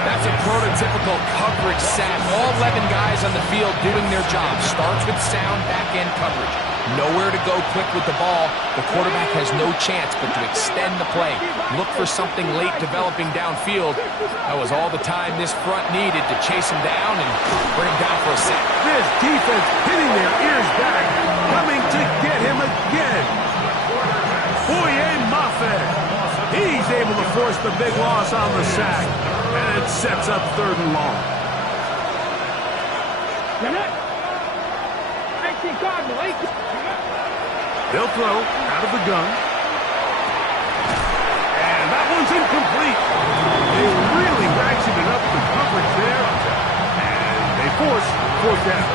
That's a prototypical coverage sack. All 11 guys on the field doing their job. Starts with sound back-end coverage. Nowhere to go quick with the ball. The quarterback has no chance but to extend the play. Look for something late developing downfield. That was all the time this front needed to chase him down and bring him down for a sack. This defense hitting their ears back, coming to get him again. Boye Mafe. He's able to force the big loss on the sack, and it sets up 3rd and long. They'll throw out of the gun. And that one's incomplete. They really ratcheted up the coverage there, and they force 4th down.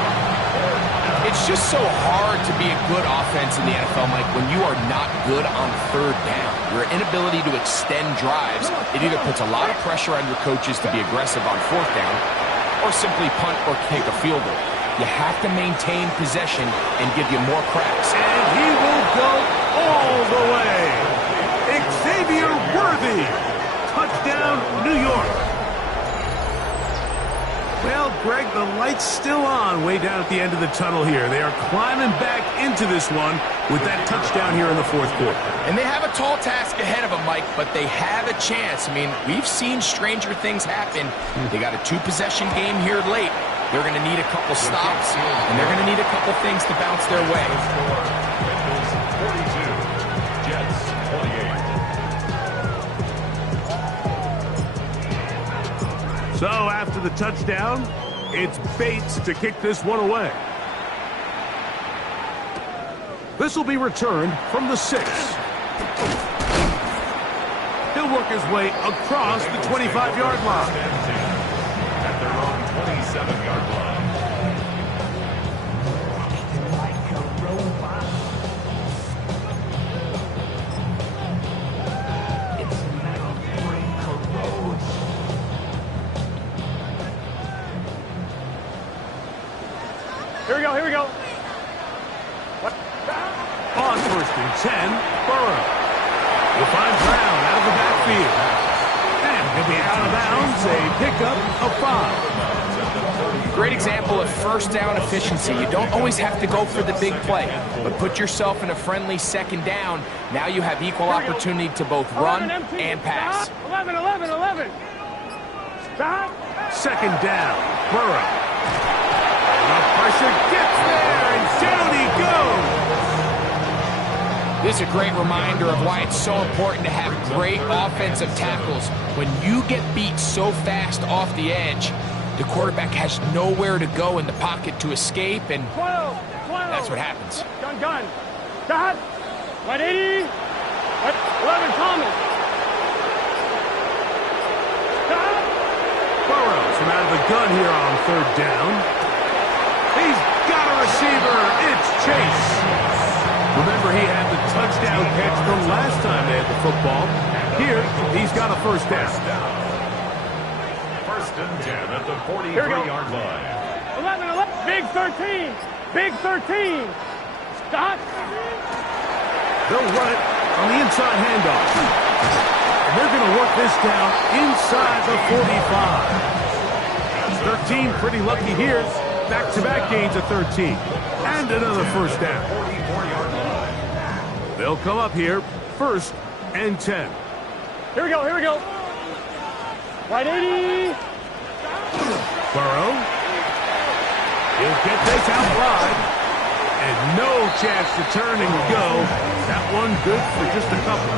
It's just so hard to be a good offense in the NFL, Mike, when you are not good on 3rd down. Your inability to extend drives, it either puts a lot of pressure on your coaches to be aggressive on 4th down or simply punt or kick a field goal. You have to maintain possession and give you more cracks. And he will go all the way. Xavier Worthy. Touchdown, New York. Well, Greg, the light's still on way down at the end of the tunnel here. They are climbing back into this one with that touchdown here in the 4th quarter. And they have a tall task ahead of them, Mike, but they have a chance. I mean, we've seen stranger things happen. They got a 2-possession game here late. They're going to need a couple stops, and they're going to need a couple things to bounce their way. Bengals 42, Jets 28. So after the touchdown, it's Bates to kick this one away. This will be returned from the 6. He'll work his way across the 25-yard line. At their own 27-yard line. first and 10, Burrow. You'll find Brown out of the backfield. And he'll be out of bounds, a pickup of 5. Great example of first down efficiency. You don't always have to go for the big play, but put yourself in a friendly second down. Now you have equal opportunity to both run and pass. 11, 11, 11. Stop. Second down, Burrow. And the pressure gets there, and down he goes. This is a great reminder of why it's so important to have great offensive tackles. When you get beat so fast off the edge, the quarterback has nowhere to go in the pocket to escape, and 12. that's what happens. Gun. Stop. 180. 11, Thomas. Stop. Burrows from out of the gun here on third down. He's got a receiver. It's Chase. Remember, he had the touchdown catch from last time they had the football. Here, he's got a first down. First and 10 at the 43-yard line. 11. Big 13. Big 13. Stop. They'll run it on the inside handoff. And they're going to work this down inside the 45. 13 pretty lucky here. Back-to-back gains of 13. And another first down. 44-yard line. They'll come up here, first and 10. Here we go. 180. Burrow. He'll get this out wide. And no chance to turn and go. That one good for just a couple.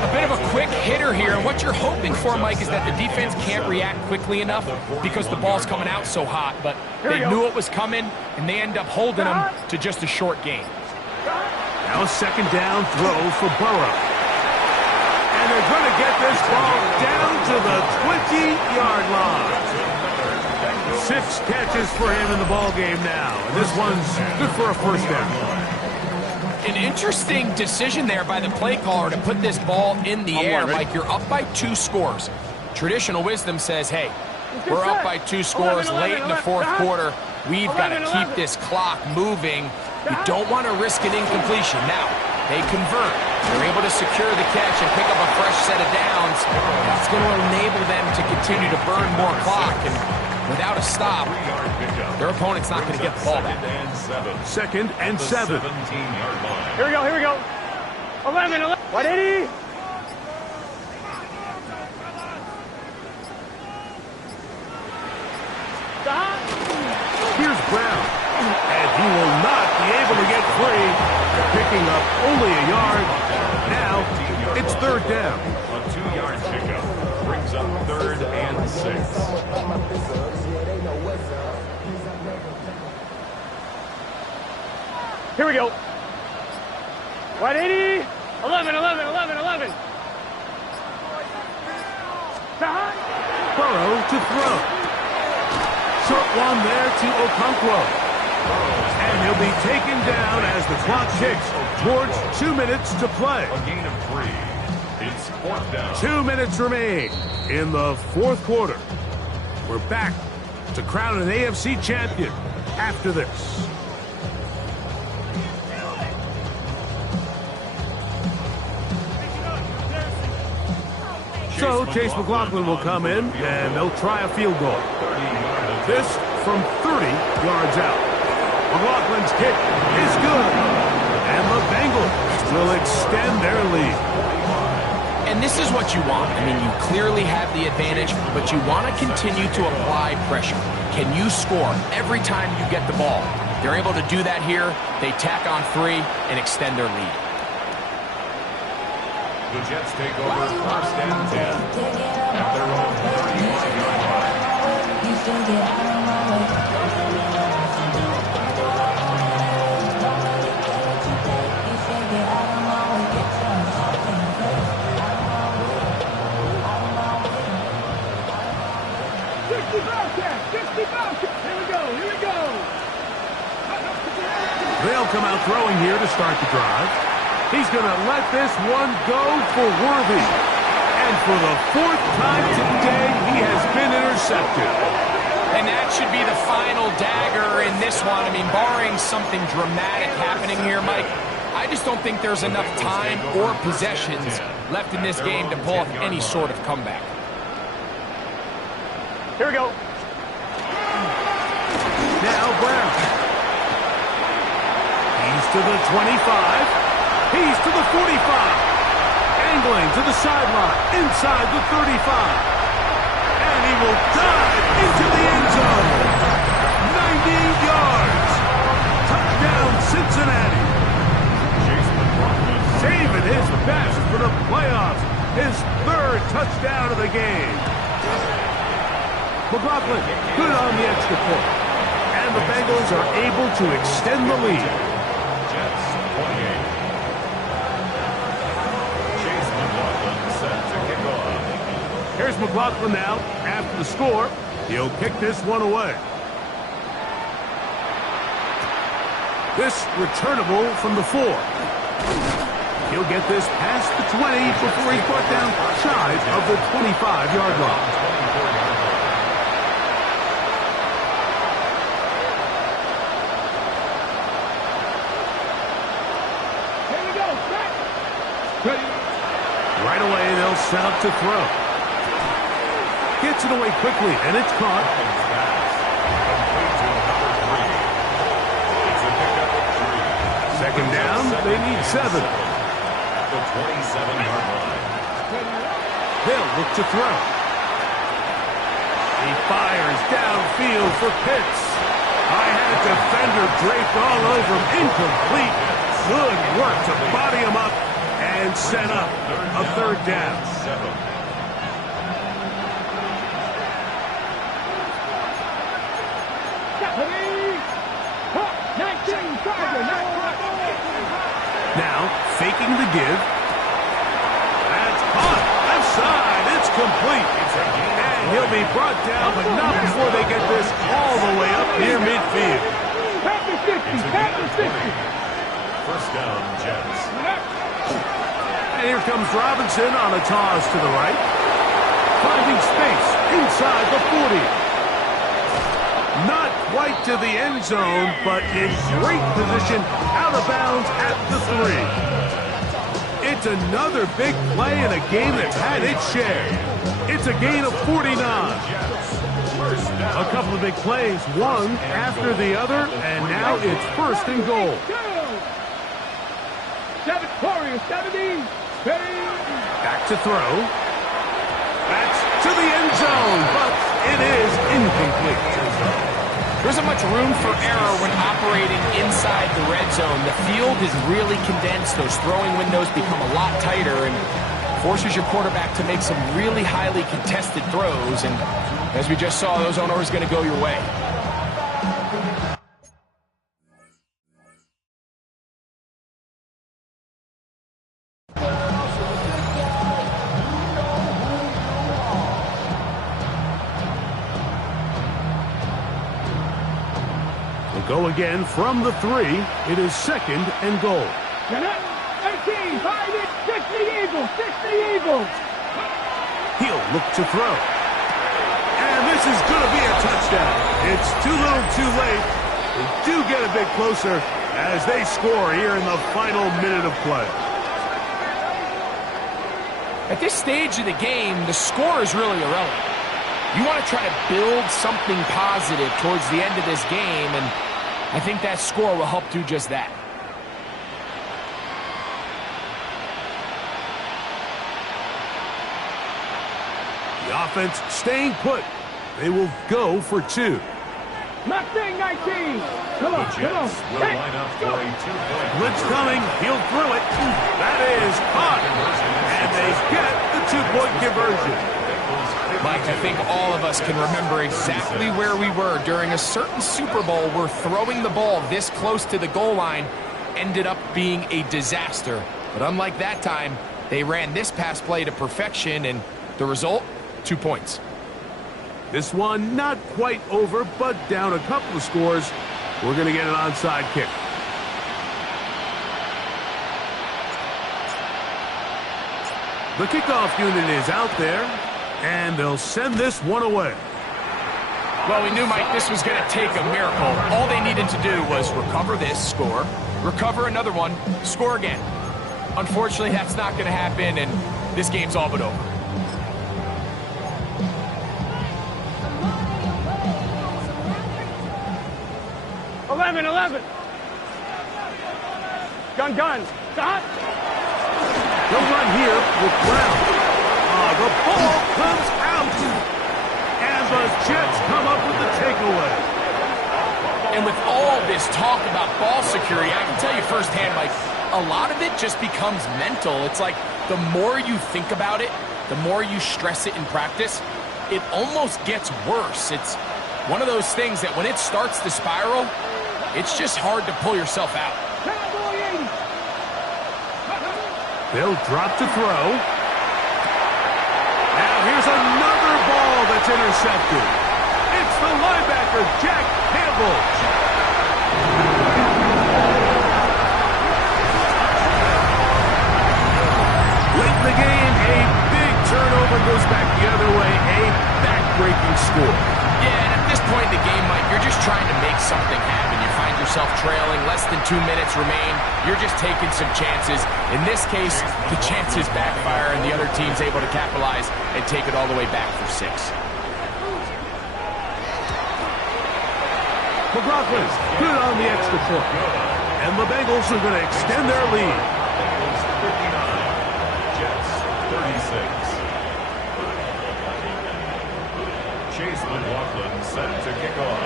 A bit of a quick hitter here, and what you're hoping for, Mike, is that the defense can't react quickly enough because the ball's coming out so hot, but they knew it was coming, and they end up holding them to just a short gain. Now a second down throw for Burrow. And they're going to get this ball down to the 20-yard line. 6 catches for him in the ball game now. And this one's good for a first down. An interesting decision there by the play caller to put this ball in the air. Mike, you're up by 2 scores. Traditional wisdom says, hey, we're up by 2 scores late in the fourth quarter. We've got to keep this clock moving. You don't want to risk an incompletion. Now, they convert. They're able to secure the catch and pick up a fresh set of downs. That's going to enable them to continue to burn more clock. And without a stop, their opponent's not going to get the ball back. Second and 7. 17-yard line. Here we go. 11. 180. Stop. Here's Brown. And he will not be able to get free. Picking up only a yard. Now, it's third down. A 2-yard pickup brings up 3rd and 6. Here we go. 180. 11. Stop. Burrow to throw. Short one there to Okonkwo. And he'll be taken down as the clock ticks towards 2 minutes to play. A gain of 3. It's 4th down. 2 minutes remain in the fourth quarter. We're back to crown an AFC champion after this. So Chase McLaughlin will come in, and they'll try a field goal. This from 30 yards out. McLaughlin's kick is good, and the Bengals will extend their lead. And this is what you want. I mean, you clearly have the advantage, but you want to continue to apply pressure. Can you score every time you get the ball? They're able to do that here. They tack on 3 and extend their lead. The Jets take over 1st and 10 at their own 35-yard line. Here we go. They'll come out throwing here to start the drive. He's going to let this one go for Worthy. And for the 4th time today, he has been intercepted. And that should be the final dagger in this one. I mean, barring something dramatic happening here, Mike, I just don't think there's enough time or possessions left in this game to pull off any sort of comeback. Here we go. Now Brown. He's to the 25. He's to the 45. Angling to the sideline, inside the 35. And he will dive into the end zone. 90 yards. Touchdown, Cincinnati. Saving his best for the playoffs. His third touchdown of the game. McLaughlin, good on the extra point. And the Bengals are able to extend the lead. Jets 28. Chase McLaughlin set to kick off. Here's McLaughlin now. After the score, he'll kick this one away. This returnable from the 4. He'll get this past the 20 before he's brought down shy of the 25-yard line. Here we go. Ready. Right away, they'll set up to throw. Gets it away quickly, and it's caught. Second down, they need 7. The 27-yard line. They'll look to throw. He fires downfield for Pitts. I had a defender draped all over him. Incomplete. Good work to body him up and set up a third down. 7. Now, faking the give. That's caught. Left side. It's complete. And he'll be brought down, but not before they get this all the way up near midfield. First down, Jets. And here comes Robinson on a toss to the right. Finding space inside the 40. Not quite to the end zone, but in great position out of bounds at the 3. It's another big play in a game that's had its share. It's a gain of 49. A couple of big plays, one after the other, and now it's first and goal. 70. Back to throw. That's to the end zone, but it is incomplete. There isn't much room for error when operating inside the red zone. The field is really condensed. Those throwing windows become a lot tighter and forces your quarterback to make some really highly contested throws. And as we just saw, those aren't always going to go your way. Go again from the 3. It is second and goal. 18, 60 Eagles. He'll look to throw. And this is going to be a touchdown. It's too little too late. They do get a bit closer as they score here in the final minute of play. At this stage of the game, the score is really irrelevant. You want to try to build something positive towards the end of this game, and I think that score will help do just that. The offense staying put. They will go for 2. Mustang 19. Come on. Will line up for a 2-point. Blitz coming. He'll throw it. That is caught. And they get the 2-point conversion. Mike, I think all of us can remember exactly where we were during a certain Super Bowl where throwing the ball this close to the goal line ended up being a disaster. But unlike that time, they ran this pass play to perfection, and the result, 2 points. This one not quite over, but down a couple of scores. We're going to get an onside kick. The kickoff unit is out there, and they'll send this one away. Well, we knew, Mike, this was going to take a miracle. All they needed to do was recover this, score, recover another one, score again. Unfortunately, that's not going to happen, and this game's all but over. Eleven. Gun. Stop. The run here with Brown. The ball comes out. And the Jets come up with the takeaway. And with all this talk about ball security, I can tell you firsthand, Mike, a lot of it just becomes mental. It's like the more you think about it, the more you stress it in practice, it almost gets worse. It's one of those things that when it starts to spiral, it's just hard to pull yourself out. They'll drop to throw. Now here's another ball that's intercepted. It's the linebacker, Jack Campbell. Late in the game, a big turnover goes back the other way. A back-breaking score. Yeah, and at this point in the game, Mike, you're just trying to make something happen. You find yourself trailing, less than 2 minutes remain. You're just taking some chances. In this case, the chances backfire, and the other team's able to capitalize and take it all the way back for 6. McLaughlin's good on the extra point. And the Bengals are going to extend their lead. Bengals 39, Jets 36. Chase McLaughlin set to kick off.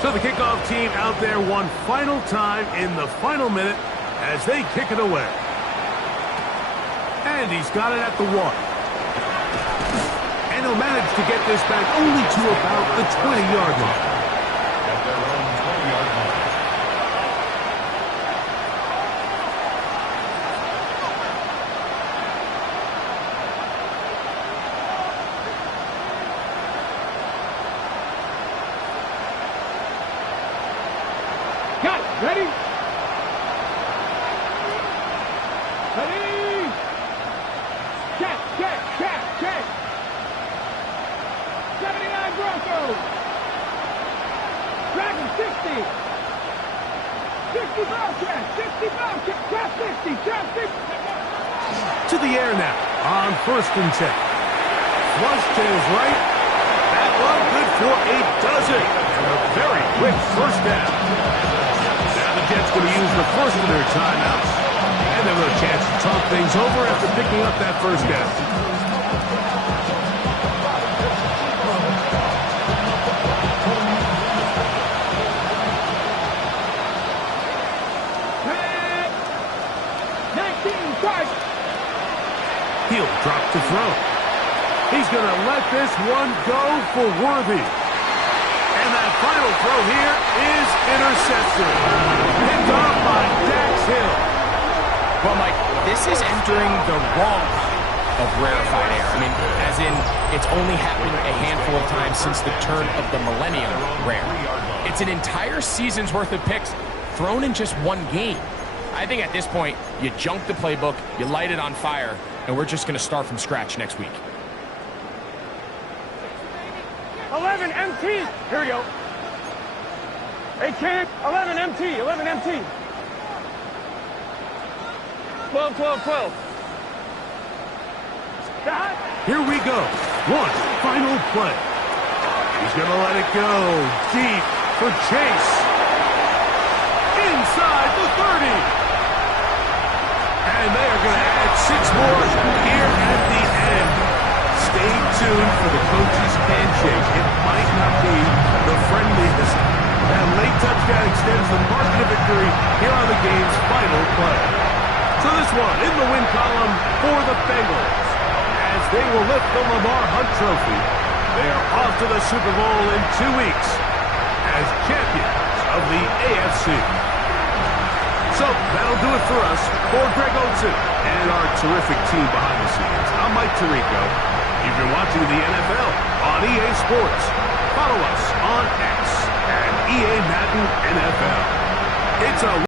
So the kickoff team out there one final time in the final minute as they kick it away. And he's got it at the 1. And he'll manage to get this back only to about the 20-yard line. At their own 20-yard line. Got it. Ready? Check. 79 Broncos. Dragon 60. 60 Bobcats. 60 Bobcats. Cat 60. Cat 60. To the air now on 1st and 10. Flush to his right. That one good for a dozen. And a very quick first down. Now the Jets going to use the first of their timeouts. And they'll have a chance to talk things over after picking up that first down. He'll drop to throw. He's going to let this one go for Worthy. And that final throw here is intercepted. Picked off by Dax Hill. Well, Mike, this is entering the wrong kind of rarefied air. I mean, as in, it's only happened a handful of times since the turn of the millennium rare. It's an entire season's worth of picks thrown in just one game. I think at this point, you junk the playbook, you light it on fire, and we're just going to start from scratch next week. 11 MT. Here we go. Hey, Camp. 11 MT. 11 MT. 12. Stop. Here we go. One final play. He's going to let it go deep for Chase. Inside the 30. And they are going to add 6 more here at the end. Stay tuned for the coach's handshake. It might not be the friendliest. That late touchdown extends the margin of victory here on the game's final play. So this one in the win column for the Bengals. As they will lift the Lamar Hunt Trophy, they are off to the Super Bowl in 2 weeks as champions of the AFC. So that'll do it for us. For Greg Olsen and our terrific team behind the scenes, I'm Mike Tirico. You've been watching the NFL on EA Sports. Follow us on X at EA Madden NFL. It's a